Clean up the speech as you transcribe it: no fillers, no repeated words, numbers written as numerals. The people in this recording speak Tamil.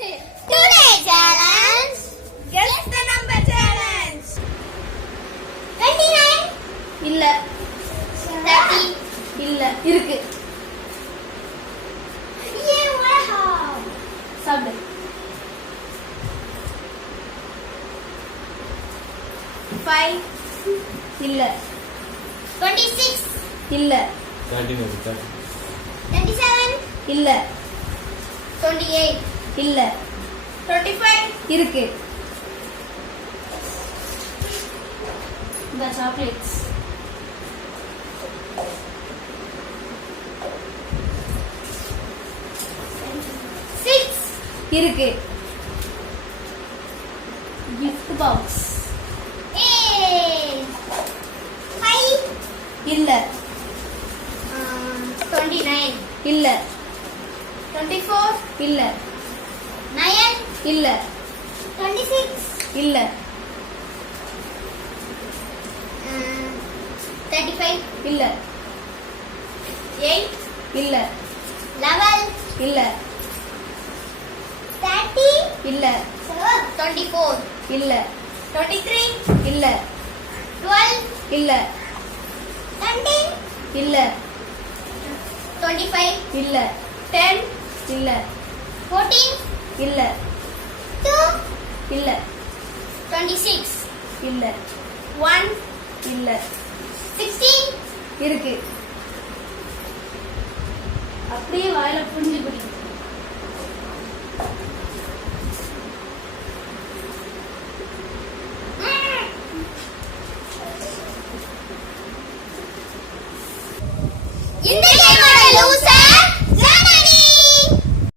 Today challenge. Guess the number challenge. 29. இல்ல. 30. இல்ல. இருக்கு. சாப்பிடு. 5. இல்ல. 26. இல்ல. 27. இல்ல. 28. இல்ல. 25. இருக்கு. இந்த சாக்லேட்ஸ். இருக்கு. Gift box. இல்ல. 29. இல்ல. 24. இல்ல. 9. இல்ல. 26. இல்ல. 35. இல்ல. 8. இல்ல. 11. இல்ல. 30. இல்ல. 24. இல்ல. 23. இல்ல. 12. இல்ல. 13. இல்ல. 25. இல்ல. 10. இல்ல. 14. இல்ல. 2. இல்ல. 26. இல்ல. 1. இல்ல. 16. இருக்கு. அப்படியே வாயில புரிஞ்சு பிடிக்கும்.